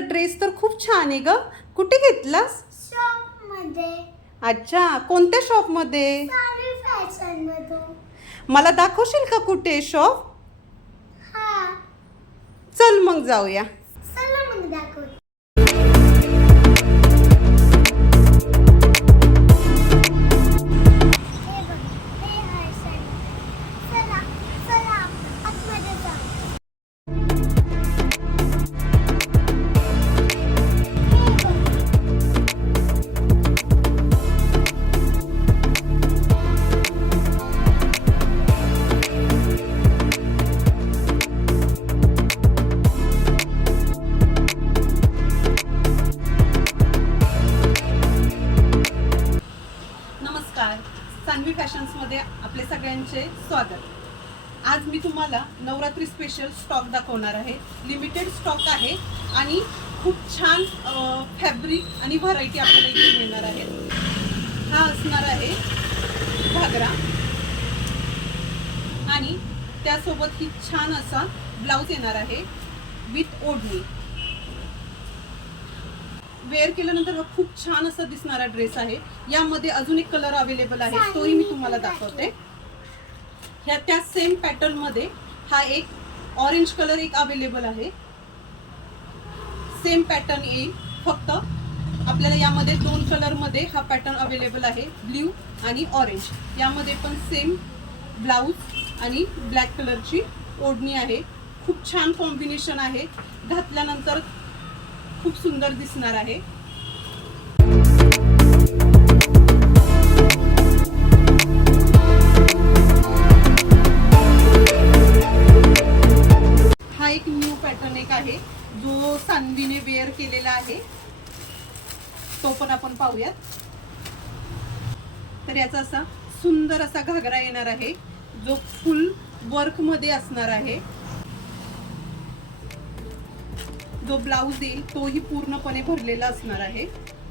खूप छान आहे ग. कुठे घेतलास? शॉपमध्ये अच्छा कोणत्या शॉपमध्ये? सारी फॅशन मधून मला दाखवशील का कुठे शॉप? हा. चल मग जाऊया. चला मग दाखवते. नमस्कार. सानवी फॅशन्समध्ये आपले सगळ्यांचे स्वागत. आज मी तुम्हाला नवरात्री स्पेशल स्टॉक दाखवणार आहे. लिमिटेड स्टॉक आहे आणि खूप छान फॅब्रिक आणि व्हरायटी आपल्याला इथे मिळणार आहे. हा असणार आहे घागरा. आणि त्यासोबत ही छान असा ब्लाऊज येणार आहे विथ ओढणी वेअर केल्यानंतर हा खूप छान असा दिसणारा ड्रेस आहे. यामध्ये अजून एक कलर अवेलेबल आहे. तोही मी तुम्हाला दाखवते. ह्या त्या सेम पॅटर्नमध्ये हा एक ऑरेंज कलर एक अवेलेबल आहे. सेम पॅटर्न येईल. फक्त आपल्याला यामध्ये दोन कलरमध्ये हा पॅटर्न अवेलेबल आहे. ब्ल्यू आणि ऑरेंज यामध्ये पण सेम ब्लाऊज आणि ब्लॅक कलरची ओढणी आहे. खूप छान कॉम्बिनेशन आहे. घातल्यानंतर खूप सुंदर दिसणार आहे. हा एक न्यू पॅटर्न एक आहे. जो सानवीने वेअर केलेला आहे. तो पण आपण पाहूयात. तर याचा असा सुंदर असा घागरा येणार आहे. जो फुल वर्कमध्ये असणार आहे. जो ब्लाऊज येईल तोही पूर्णपणे भरलेला असणार आहे.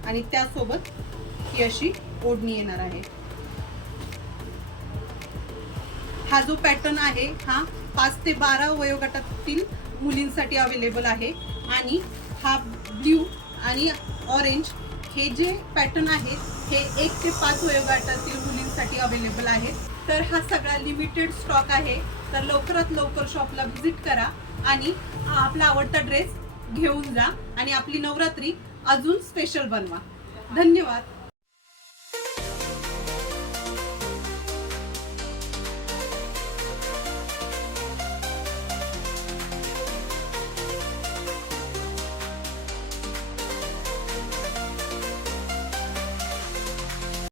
आणि त्यासोबत ही अशी ओढणी येणार आहे. हा जो पॅटर्न आहे हा पाच ते बारा वयोगटातील मुलींसाठी अवेलेबल आहे. आणि हा ब्ल्यू आणि ऑरेंज हे जे पॅटर्न आहेत हे एक ते पाच वयोगटातील मुलींसाठी अवेलेबल आहेत तर हा सगळा लिमिटेड स्टॉक आहे. तर लवकरात लवकर शॉपला व्हिजिट करा. आणि आपला आवडता ड्रेस घेऊन जा आणि आपली नवरात्री अजून स्पेशल बनवा. धन्यवाद.